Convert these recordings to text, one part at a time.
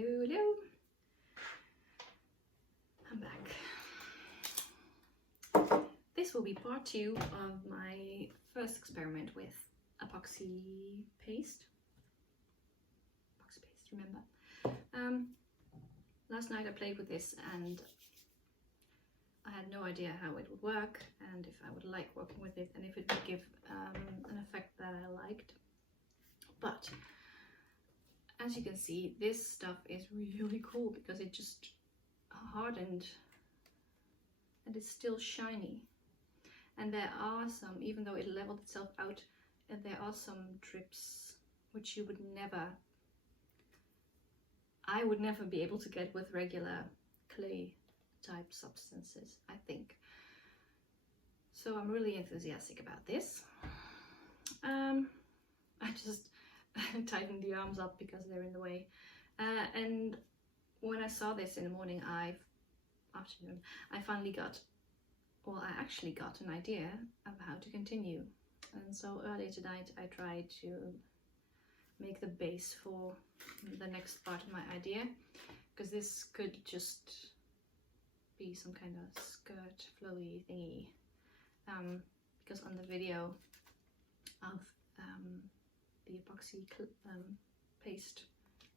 Hello, hello. I'm back. This will be part 2 of my first experiment with epoxy paste. Remember. Last night I played with this and I had no idea how it would work and if I would like working with it and if it would give an effect that I liked. But as you can see, this stuff is really cool because it just hardened and it's still shiny. And there are some, even though it leveled itself out, and there are some drips which you would never, I would never be able to get with regular clay type substances, I think. So I'm really enthusiastic about this. I just tightened the arms up because they're in the way. And when I saw this in the morning, I finally got, well, I actually got an idea of how to continue. And so earlier tonight I tried to make the base for the next part of my idea, because this could just be some kind of skirt flowy thingy, because on the video of the epoxy paste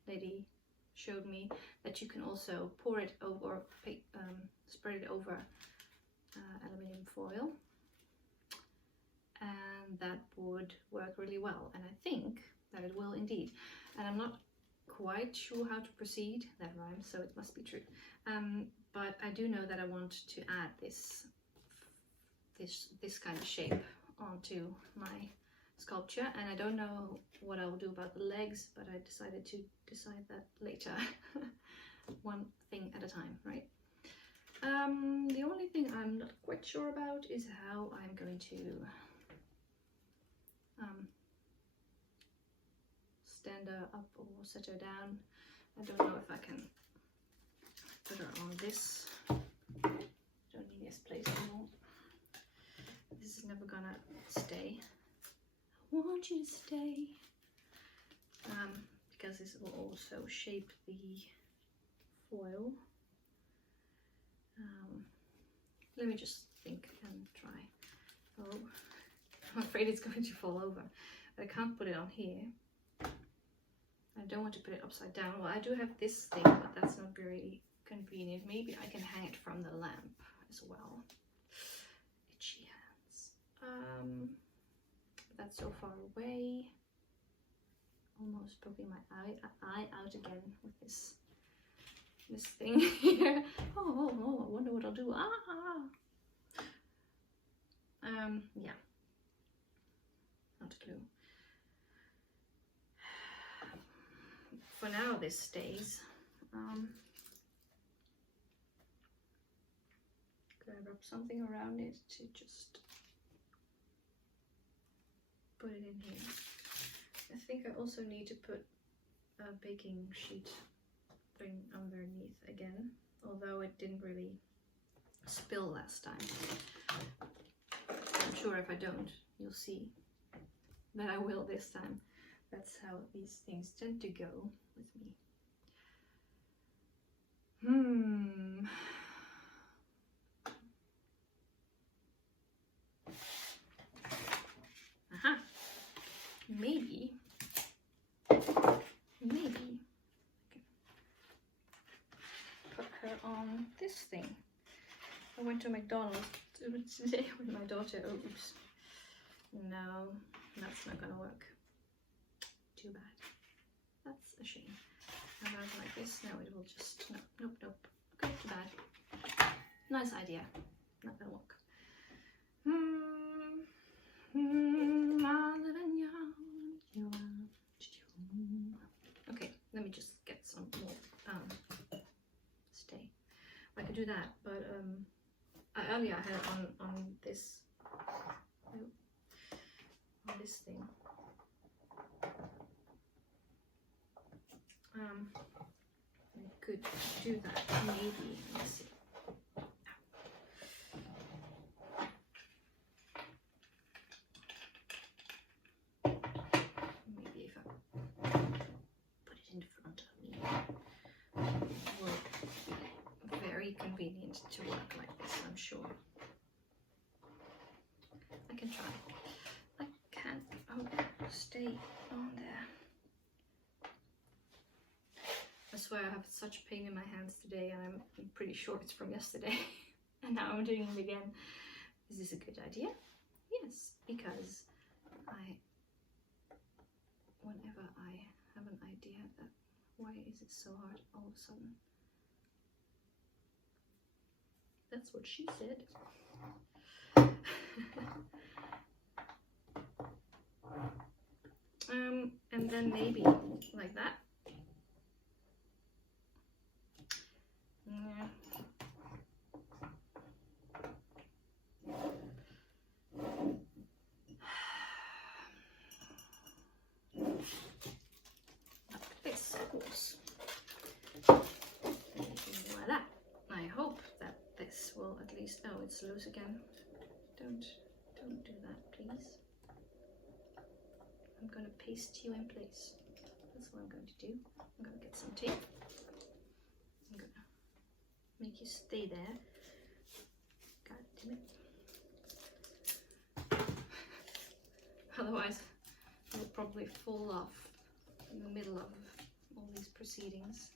lady showed me that you can also pour it over, spread it over aluminium foil, and that would work really well, and I think that it will indeed. And I'm not quite sure how to proceed, that rhymes, so it must be true, but I do know that I want to add this kind of shape onto my sculpture, and I don't know what I will do about the legs, but I decided to decide that later. One thing at a time, right? The only thing I'm not quite sure about is how I'm going to stand her up or set her down. I don't know if I can put her on this. Don't need this place anymore. This is never gonna stay. I want you to stay. Because this will also shape the foil. Let me just think and try. Oh, I'm afraid it's going to fall over. I can't put it on here. I don't want to put it upside down. Well, I do have this thing, but that's not very convenient. Maybe I can hang it from the lamp as well. Itchy hands. That's so far away. Almost poking my eye out again with this thing here. Oh, I wonder what I'll do. Yeah. Not a clue. For now, this stays. Could I rub something around it to just put it in here? I think I also need to put a baking sheet thing underneath again, although it didn't really spill last time. I'm sure if I don't, you'll see that I will this time. That's how these things tend to go with me. Aha! Maybe I can put her on this thing. I went to McDonald's today with my daughter. Oops. No, that's not gonna work. Too bad. That's a shame. How about like this? No, it will just, no, nope. Okay, too bad. Nice idea. Not gonna work. Okay, let me just get some more stay. I could do that, but earlier I had it on this thing. I could do that maybe. Let's see. Maybe if I put it in front of me. I'm sure. I can try. I can't. Oh, stay on there. I swear I have such pain in my hands today, and I'm pretty sure it's from yesterday. And now I'm doing it again. Is this a good idea? Yes, because whenever I have an idea that, why is it so hard all of a sudden? That's what she said. And then maybe like that. Yeah. Like this, of course. Voila. I hope that this will at least. Oh, it's loose again. Don't do that, please. I'm gonna paste you in place. That's what I'm going to do. I'm gonna get some tape. I'm gonna make you stay there. God damn it. Otherwise, it will probably fall off in the middle of all these proceedings.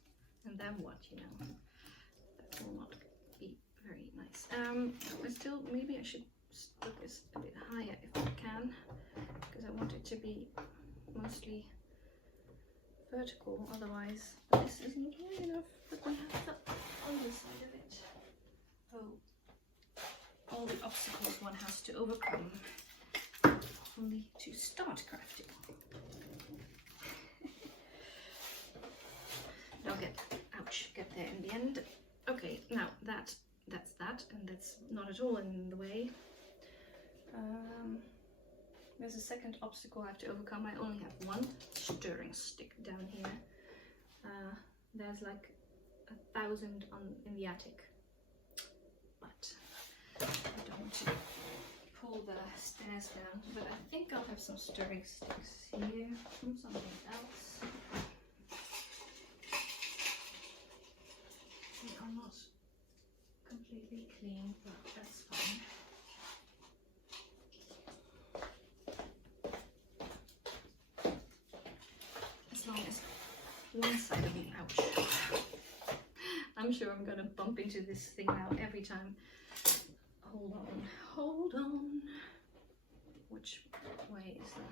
And then what, you know? That will not be very nice. But still, maybe I should put this a bit higher if I can, because I want it to be mostly vertical, otherwise this is not high enough. But we have the other side of it. Oh, all the obstacles one has to overcome only to start crafting. Don't get, ouch, get there in the end. Okay, now that's that, and that's not at all in the way. There's a second obstacle I have to overcome. I only have one stirring stick down here. There's like 1,000 in the attic, but I don't want to pull the stairs down. But I think I'll have some stirring sticks here from something else. They are not completely clean, but that's fine. As long as one side of me, ouch. I'm sure I'm gonna bump into this thing now every time. Hold on, hold on. Which way is the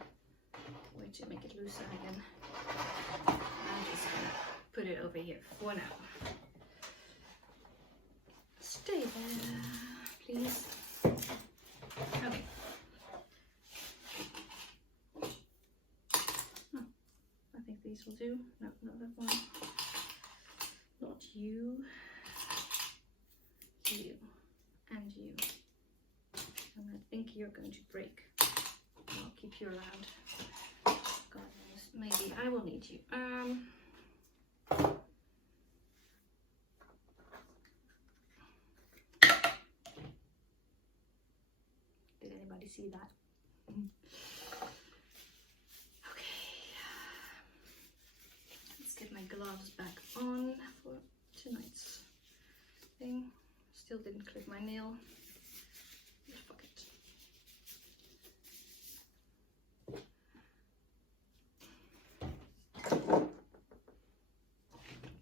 way to make it looser again? I'm just gonna put it over here for now. Stay there, please. Okay. Oh, I think these will do. No, not that one. Not you. You. And you. And I think you're going to break. I'll keep you around. God knows, maybe I will need you. Did anybody see that? Okay. Let's get my gloves back on for tonight's thing. Still didn't clip my nail. But fuck it.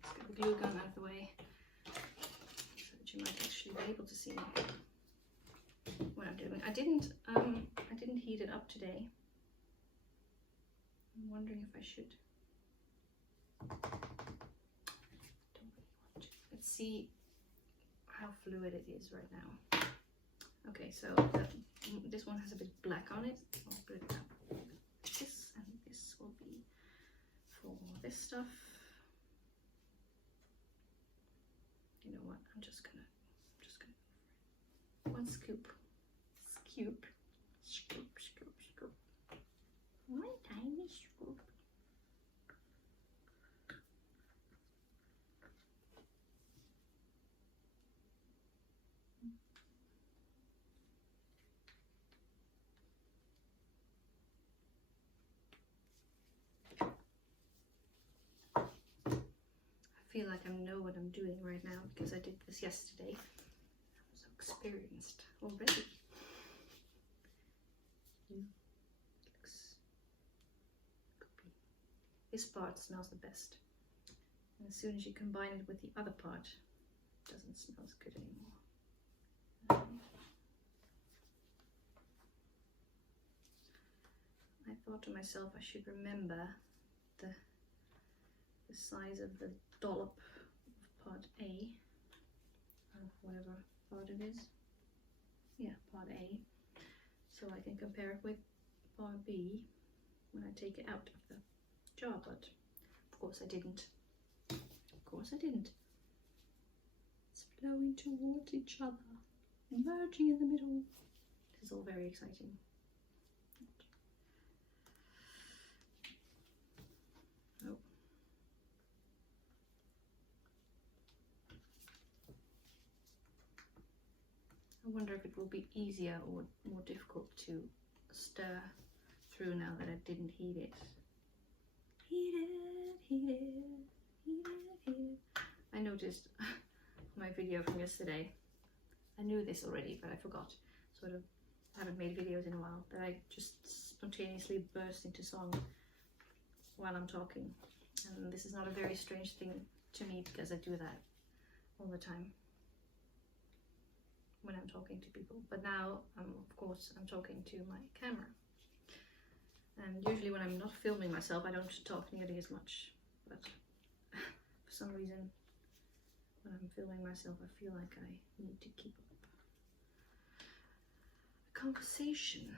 Let's get the glue gun out of the way so that you might actually be able to see what I'm doing. I didn't heat it up today. I'm wondering if I should. Don't really want to. Let's see how fluid it is right now. Okay, so this one has a bit black on it. I'll put it up. This and this will be for this stuff. You know what? I'm just gonna one scoop, scoop, scoop, scoop, scoop. One tiny scoop. I feel like I know what I'm doing right now because I did this yesterday. I'm so experienced already. Looks gooey. This part smells the best. And as soon as you combine it with the other part, it doesn't smell as good anymore. I thought to myself I should remember the size of the dollop of part A, or whatever part it is. Yeah, part A. So I can compare it with part B when I take it out of the jar, but of course I didn't. Of course I didn't. It's flowing towards each other, merging in the middle. This is all very exciting. Oh. I wonder if it will be easier or more difficult to stir through now that I didn't heat it. Heat it, heat it, heat it, heat it. I noticed my video from yesterday. I knew this already, but I forgot. Sort of haven't made videos in a while. That I just spontaneously burst into song while I'm talking. And this is not a very strange thing to me because I do that all the time when I'm talking to people. But now, of course, I'm talking to my camera. And usually when I'm not filming myself, I don't talk nearly as much. But for some reason, when I'm filming myself, I feel like I need to keep up a conversation.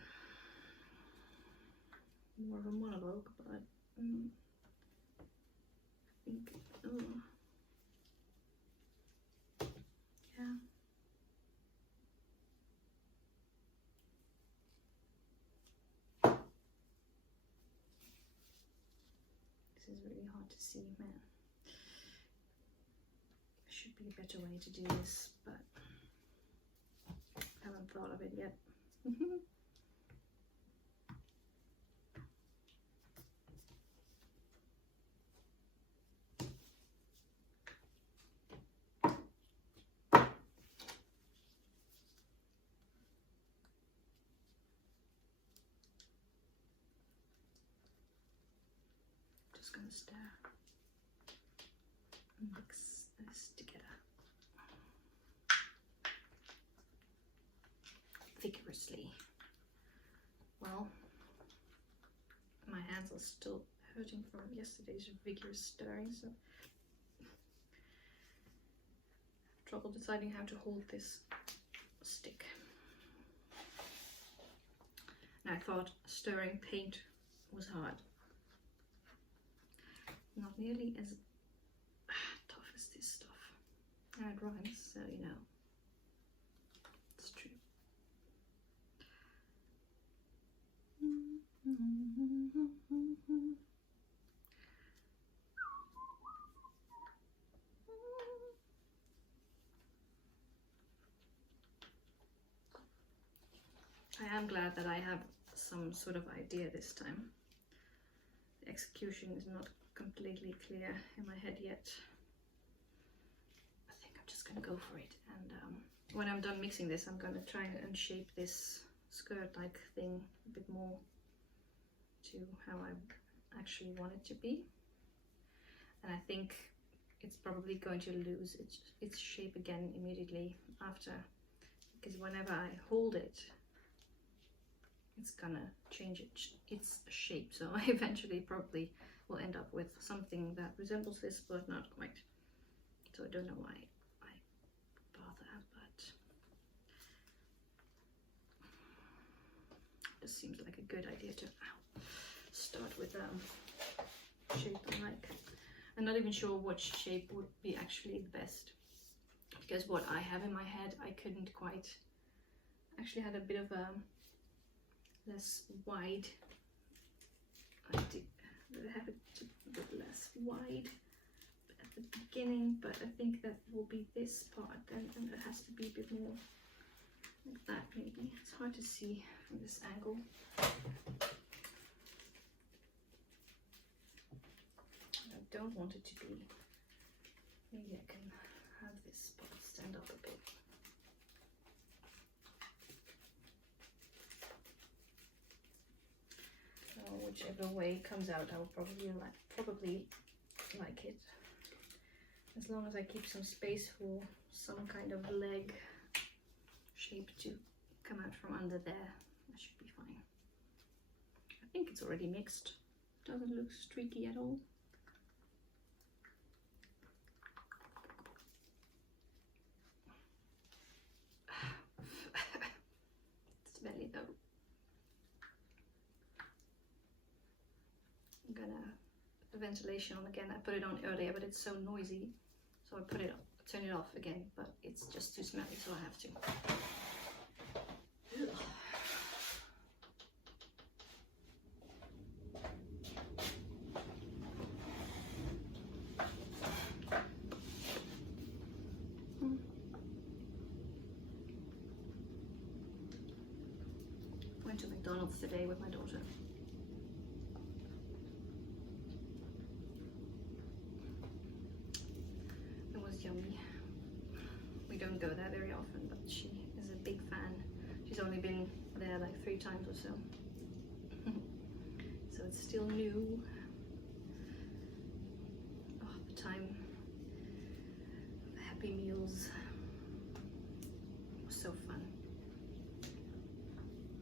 More of a monologue, but I think, yeah. This is really hard to see, man. There should be a better way to do this, but I haven't thought of it yet. Just gonna stir and mix this together vigorously. Well, my hands are still hurting from yesterday's vigorous stirring, so I've trouble deciding how to hold this stick. And I thought stirring paint was hard. Not nearly as tough as this stuff. And it rhymes, so you know. It's true. I am glad that I have some sort of idea this time. The execution is not completely clear in my head yet. I think I'm just gonna go for it, and when I'm done mixing this, I'm gonna try and shape this skirt-like thing a bit more to how I actually want it to be. And I think it's probably going to lose its shape again immediately after, because whenever I hold it, it's gonna change its shape. So I eventually probably will end up with something that resembles this, but not quite. So I don't know why I bother, but this seems like a good idea to start with shape I like. I'm not even sure which shape would be actually the best, because what I have in my head I couldn't quite. Actually had a bit of a less wide. I did have it a bit less wide at the beginning, but I think that will be this part then, and it has to be a bit more like that maybe. It's hard to see from this angle. I don't want it to be. Maybe I can have this part stand up a bit. whichever way it comes out, I will probably like it. As long as I keep some space for some kind of leg shape to come out from under there, that should be fine. I think it's already mixed. Doesn't look streaky at all. It's smelly though. I'm gonna put the ventilation on again. I put it on earlier, but it's so noisy, so I turn it off again, but it's just too smelly, so I have to. Ugh. Went to McDonald's today with my daughter. It was yummy. We don't go there very often, but she is a big fan. She's only been there like 3 times or so. So it's still new. Oh, the time of Happy Meals was so fun.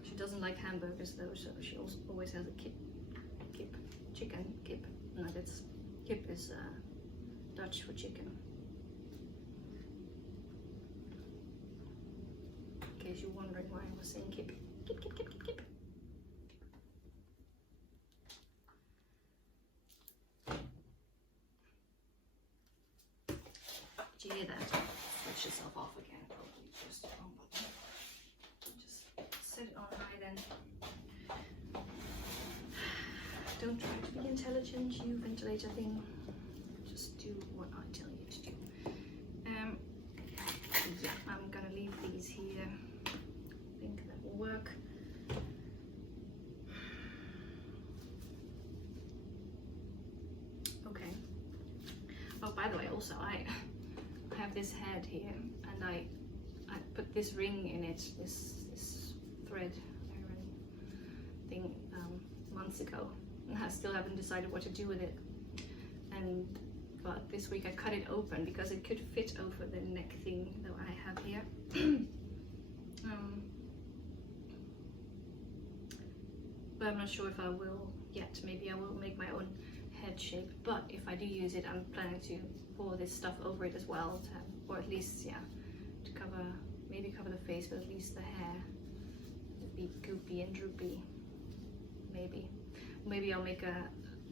She doesn't like hamburgers though, so she also always has a chicken kip nuggets. Kip is Dutch for chicken. In case you're wondering why I was saying kip. Kip, kip, kip, kip, kip. Did you hear that? Switch yourself off again, probably just the wrong button. Just set it on high then. Don't try to be intelligent, you ventilator thing. Just do what I tell you to do. Yeah, I'm gonna leave these here. I think that will work. Okay. Oh, by the way, also I have this head here, and I put this ring in it, this thread iron thing months ago, and I still haven't decided what to do with it. But this week I cut it open because it could fit over the neck thing that I have here. But I'm not sure if I will yet. Maybe I will make my own head shape, but if I do use it, I'm planning to pour this stuff over it as well, to have, or at least, yeah, to cover, maybe cover the face, but at least the hair would be goopy and droopy. Maybe I'll make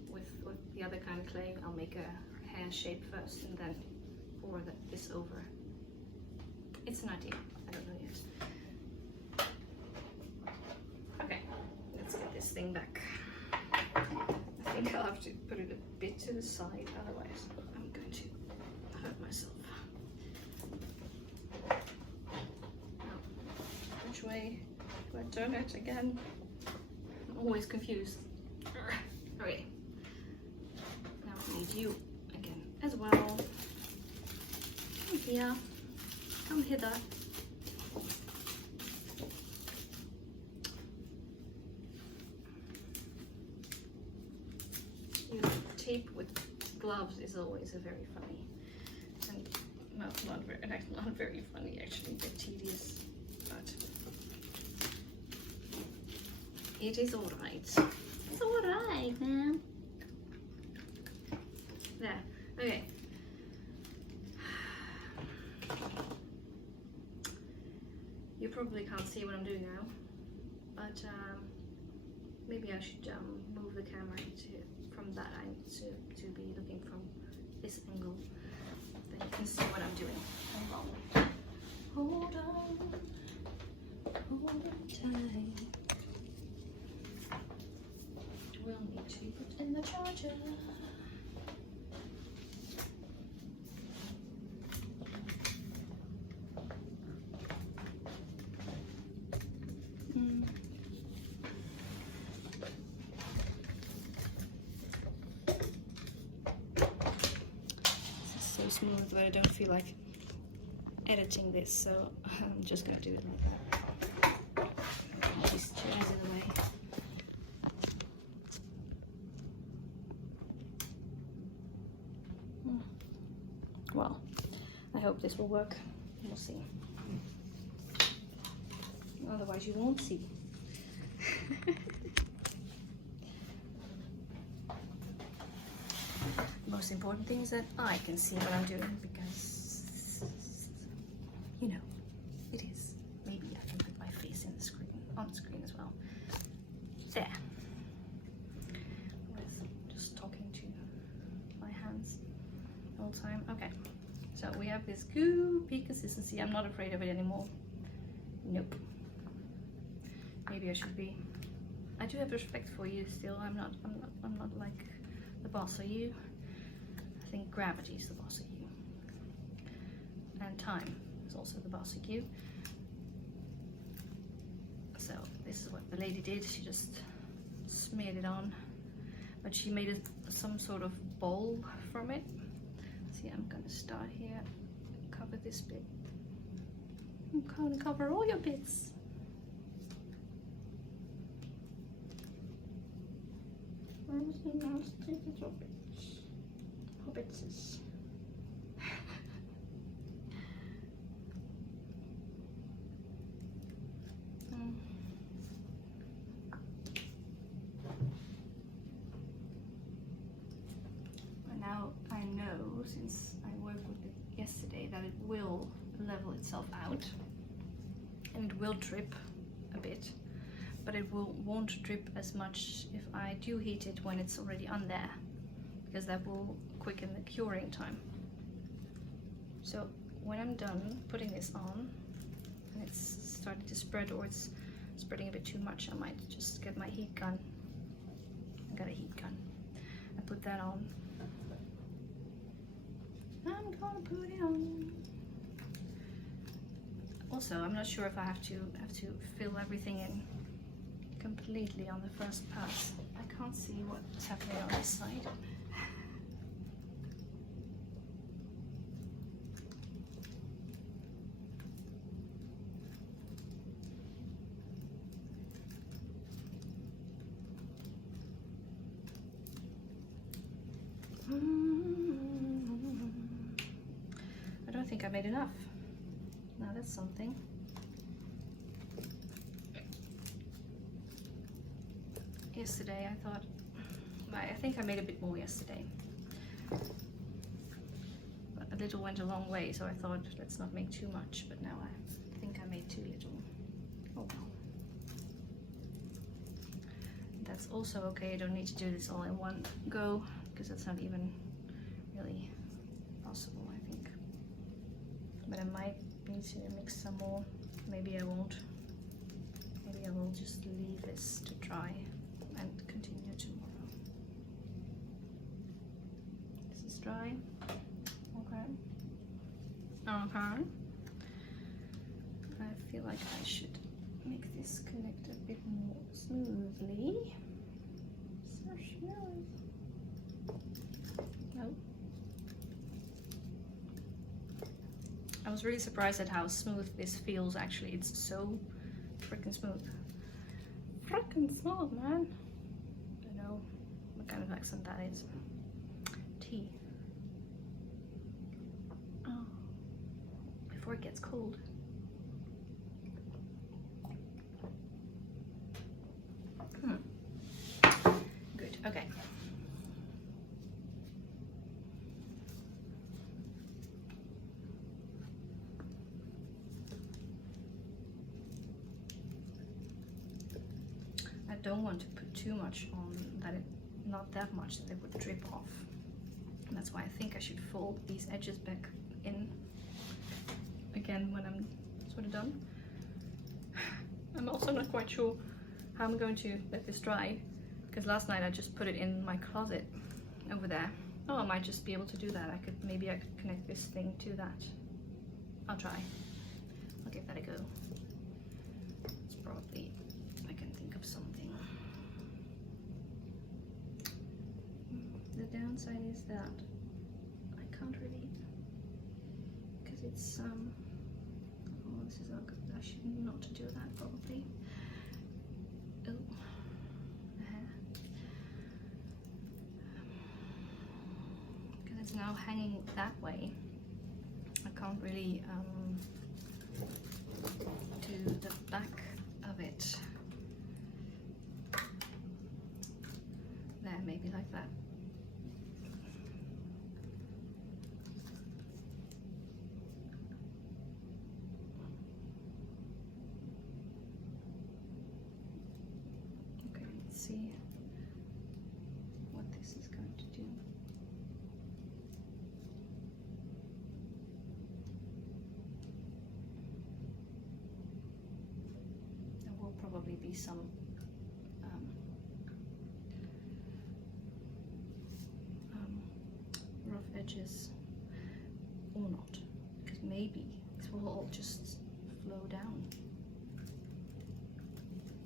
with the other kind of clay, I'll make a hair shape first and then pour this over. It's an idea, I don't know yet. Okay, let's get this thing back. I think I'll have to put it a bit to the side, otherwise I'm going to hurt myself. Now, which way do I turn it again? I'm always confused. Okay. Now I need you again as well. Come here. Come hither. Using tape with gloves is always a very funny, and not very funny actually, but tedious, but it is alright. It's alright, man. There, okay. You probably can't see what I'm doing now, but maybe I should move the camera from that angle to be looking from this angle. Then you can see what I'm doing. Hold on tight. We'll need to put in the charger. Smooth that I don't feel like editing this, so I'm just gonna do it like that. These chairs in the way. hope this will work. We'll see. Otherwise you won't see. Most important thing is that I can see what I'm doing, because, you know, it is. Maybe I can put my face in the screen, on the screen as well. There. With just talking to my hands all the time. Okay, so we have this goopy consistency. I'm not afraid of it anymore. Nope. Maybe I should be. I do have respect for you still. I'm not like the boss of you. I think gravity is the boss of you. And time is also the boss of you. So this is what the lady did. She just smeared it on, but she made some sort of bowl from it. See, I'm gonna start here, cover this bit. I'm gonna cover all your bits. Everything else, take it little bits. Hobbitses. Now I know, since I worked with it yesterday, that it will level itself out and it will drip a bit, but it won't drip as much if I do heat it when it's already on there, because that will quicken the curing time. So when I'm done putting this on and it's starting to spread, or it's spreading a bit too much, I might just get my heat gun. I got a heat gun. I put that on. I'm gonna put it on. Also, I'm not sure if I have to fill everything in completely on the first pass. I can't see what's happening on this side. I don't think I made enough. Now that's something. Yesterday I thought, I think I made a bit more yesterday. But a little went a long way, so I thought, let's not make too much, but now I think I made too little. Oh well. That's also okay, I don't need to do this all in one go, because that's not even really possible, I think. But I might need to mix some more. Maybe I won't. Maybe I will just leave this to dry and continue tomorrow. This is dry. Okay. Okay. I feel like I should make this connect a bit more smoothly. So smooth. No. I was really surprised at how smooth this feels actually. It's so freaking smooth. Freaking smooth, man. I don't know what kind of accent that is. Tea. Oh. Before it gets cold. Good, okay. I don't want to put too much on, not that much that it would drip off. And that's why I think I should fold these edges back in again when I'm sort of done. I'm also not quite sure how I'm going to let this dry, because last night I just put it in my closet over there. Oh, I might just be able to do that. Maybe I could connect this thing to that. I'll try. I'll give that a go. It's probably, I can think of something. The downside is that I can't really, because it's oh, this is not good. I should not do that probably. Oh, because it's now hanging that way. I can't really do the back of it. There, maybe like that. Okay, let's see what this is going to do. There will probably be some rough edges, or not, because maybe this will all just flow down.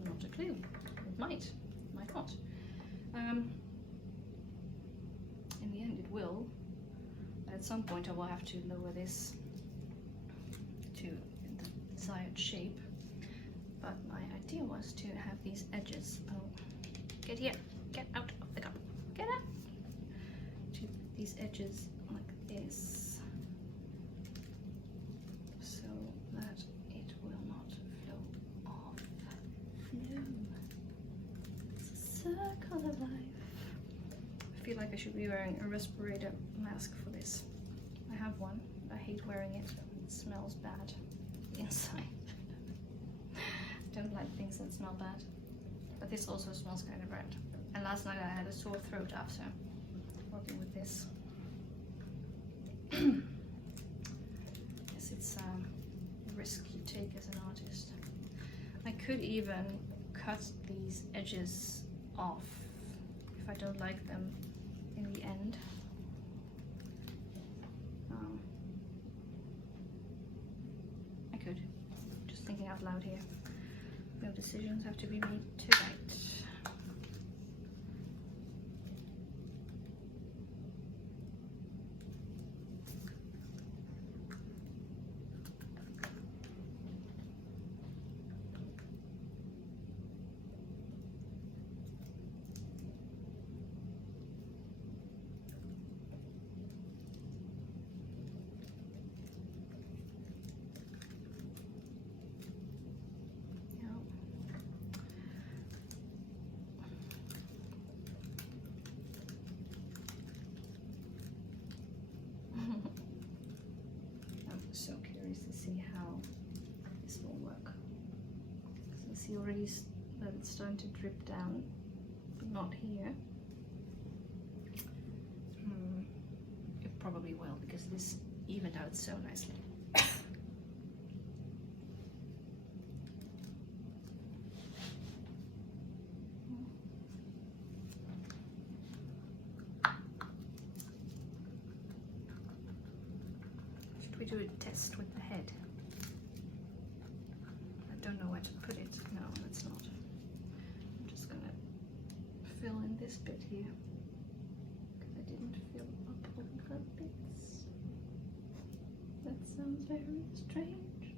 Not a clue. It might not. In the end it will. At some point I will have to lower this to the desired shape, but my idea was to have these edges, get here, get out of the cup, get out, to these edges like this, so that it will not flow off. No, it's a circle of life. I feel like I should be wearing a respirator mask for this. I have one. I hate wearing it. It smells bad inside. Don't like things that smell bad. But this also smells kind of bad. And last night I had a sore throat after working with this. Yes, it's a risk you take as an artist. I could even cut these edges off if I don't like them in the end. I could. Just thinking out loud here. No decisions have to be made tonight. So curious to see how this will work. So I see already that it's starting to drip down, but not here. It probably will, because this evened out so nicely. We do a test with the head. I don't know where to put it. No, it's not. I'm just gonna fill in this bit here because I didn't fill up all the bits. That sounds very strange.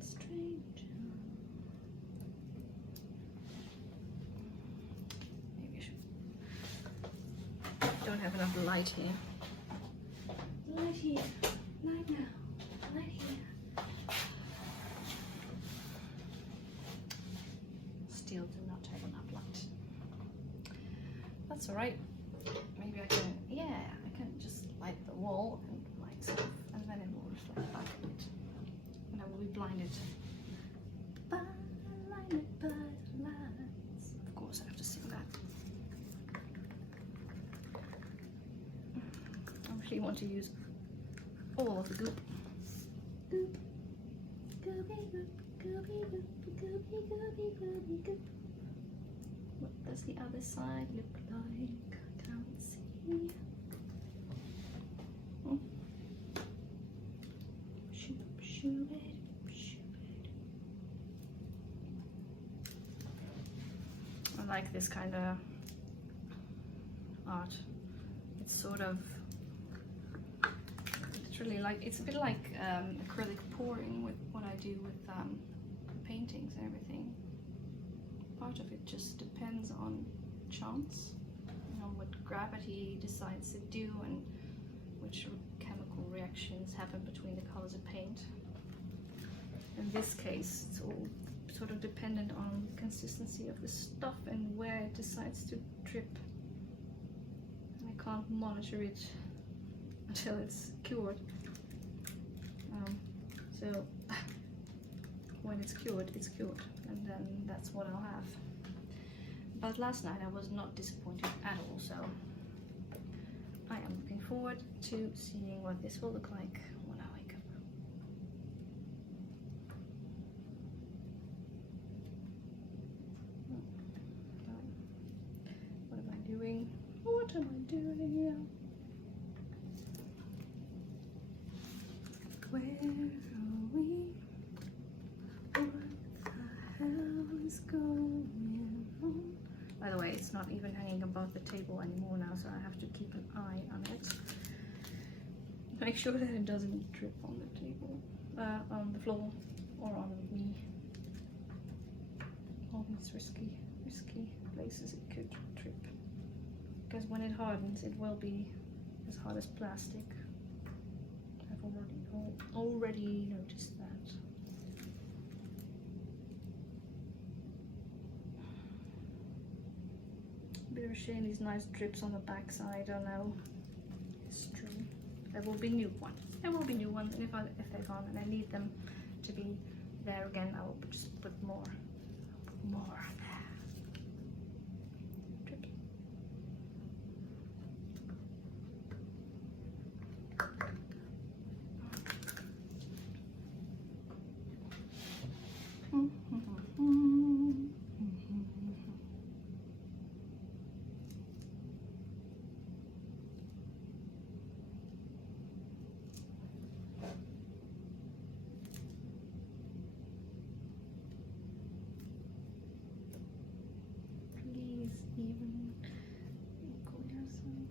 Strange. Don't have enough light here. Light here. Light now. Light here. Still do not have enough light. That's alright. Maybe I can, yeah, I can just light the wall and light stuff, and then it will reflect back a bit. And I will be blinded. Blinded by lights. Of course, I have to sing that. You want to use all of the goop. Goop. Gooby goop. Gooby goop. Gooby gooby gooby goop. What does the other side look like? I can't see. Oh. Shoop, shoop it, shoop it. I like this kind of art. It's sort of really like, it's a bit like acrylic pouring with what I do with paintings and everything. Part of it just depends on chance, on what gravity decides to do and which chemical reactions happen between the colors of paint. In this case, it's all sort of dependent on the consistency of the stuff and where it decides to drip. I can't monitor it until it's cured. So when it's cured, and then that's what I'll have. But last night I was not disappointed at all, so I am looking forward to seeing what this will look like when I wake up. What am I doing? What am I doing here? Where are we? What the hell is going on? By the way, it's not even hanging above the table anymore now, so I have to keep an eye on it. Make sure that it doesn't drip on the table, on the floor, or on me. All these risky places it could drip. Because when it hardens, it will be as hard as plastic. I've already noticed that. Bit of a shame these nice drips on the back side are now history. There will be new ones. There will be new ones, and if they're gone and I need them to be there again, I will just put more. More. Drip.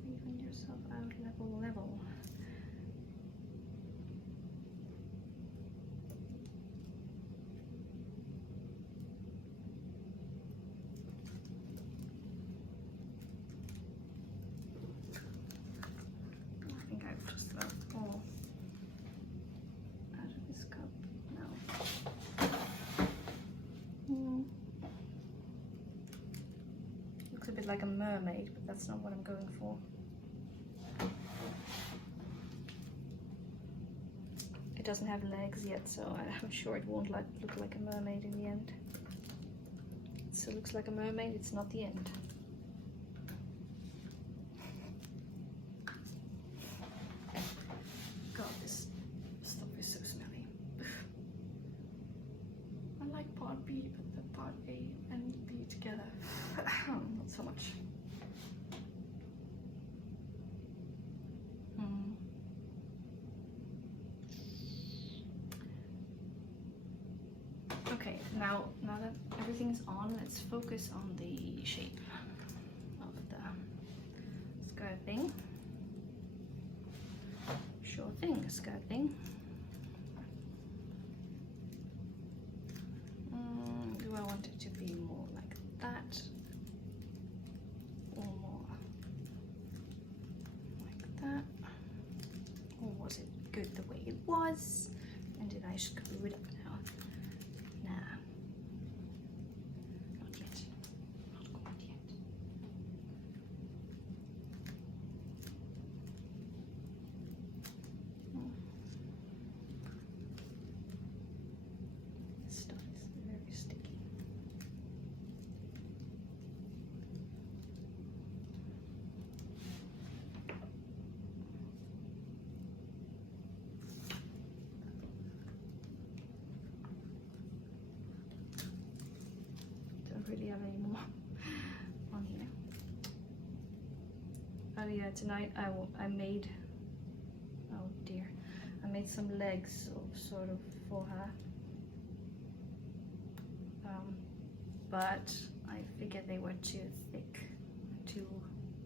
Even yourself out level. I think I've just got all out of this cup now. Looks a bit like a mermaid, but that's not what I'm going for. It doesn't have legs yet, so I'm sure it won't look like a mermaid in the end. It still looks like a mermaid, it's not the end. God, this stuff is so smelly. I like part B, but the part A and B together, not so much. Okay, now that everything's on, let's focus on the shape of the skirt thing. Sure thing, skirt thing. Do I want it to be more like that? Or more like that? Or was it good the way it was? And did I screw it up now? Nah. Not yet. Not quite yet. This stuff is very sticky. Really have any more on here. Earlier tonight I made, oh dear, I made some legs sort of for her, but I figured they were too thick, too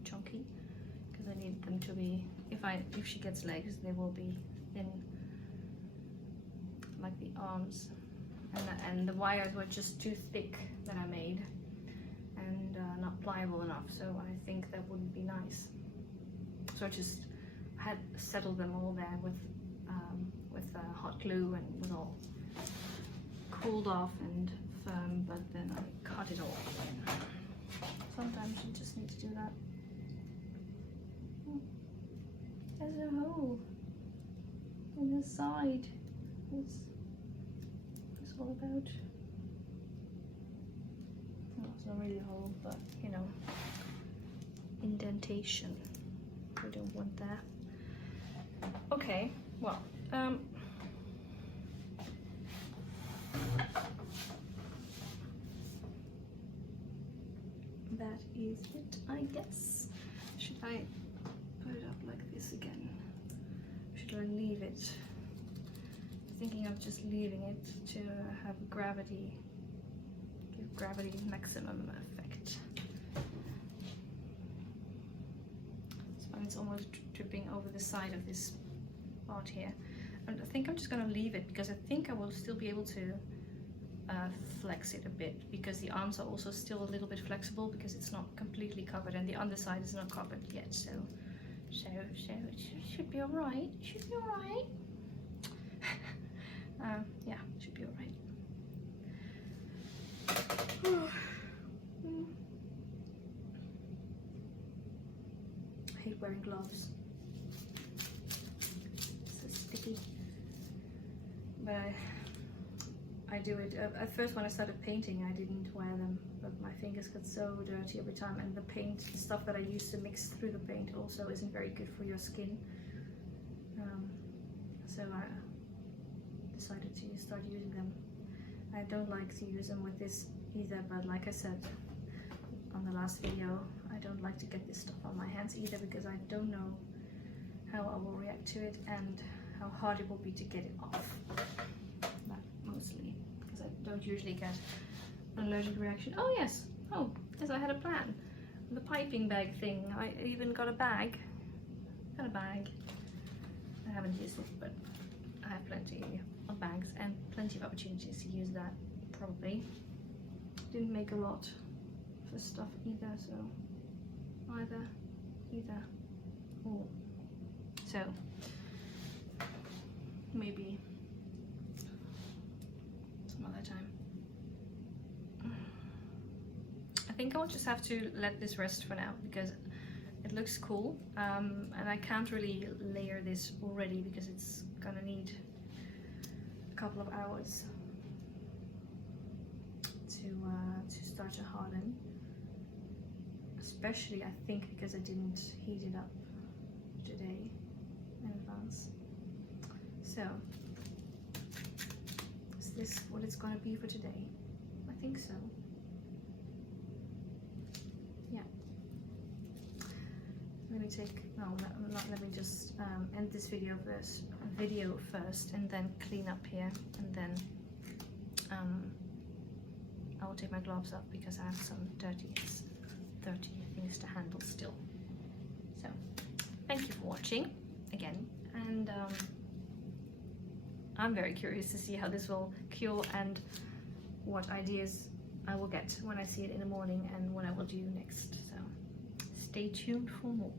chunky, because I need them to be, if she gets legs, they will be in like the arms. And the wires were just too thick that I made, and and not pliable enough, so I think that wouldn't be nice. So I just had settled them all there with hot glue, and it was all cooled off and firm, but then I cut it off again. Sometimes you just need to do that. There's a hole in the side. What's this all about? Well, it's not really a hole, but you know, indentation. We don't want that. Okay, well, that is it, I guess. Should I put it up like this again? Should I leave it? I'm thinking of just leaving it to have gravity, give gravity maximum effect. So it's almost dripping over the side of this part here. And I think I'm just going to leave it because I think I will still be able to flex it a bit, because the arms are also still a little bit flexible because it's not completely covered and the underside is not covered yet, so it should be alright. Should be alright. Yeah, should be alright. I hate wearing gloves. So sticky. But I do it. At first, when I started painting, I didn't wear them, but my fingers got so dirty every time, and the paint, the stuff that I used to mix through the paint also isn't very good for your skin. So I decided to start using them. I don't like to use them with this either, but like I said on the last video, I don't like to get this stuff on my hands either, because I don't know how I will react to it and how hard it will be to get it off. Mostly because I don't usually get an allergic reaction. Oh yes, I had a plan. The piping bag thing, I even got a bag. I haven't used it, but I have plenty of bags and plenty of opportunities to use that. Probably didn't make a lot for stuff either, so either. Oh, so maybe other time. I think I'll just have to let this rest for now because it looks cool, and I can't really layer this already because it's gonna need a couple of hours to start to harden, especially I think because I didn't heat it up today in advance. So is this what it's going to be for today? I think so. Yeah. Let me let me just end this video first and then clean up here, and then I will take my gloves off because I have some dirty things to handle still. So thank you for watching again, and I'm very curious to see how this will cure and what ideas I will get when I see it in the morning and what I will do next. So stay tuned for more.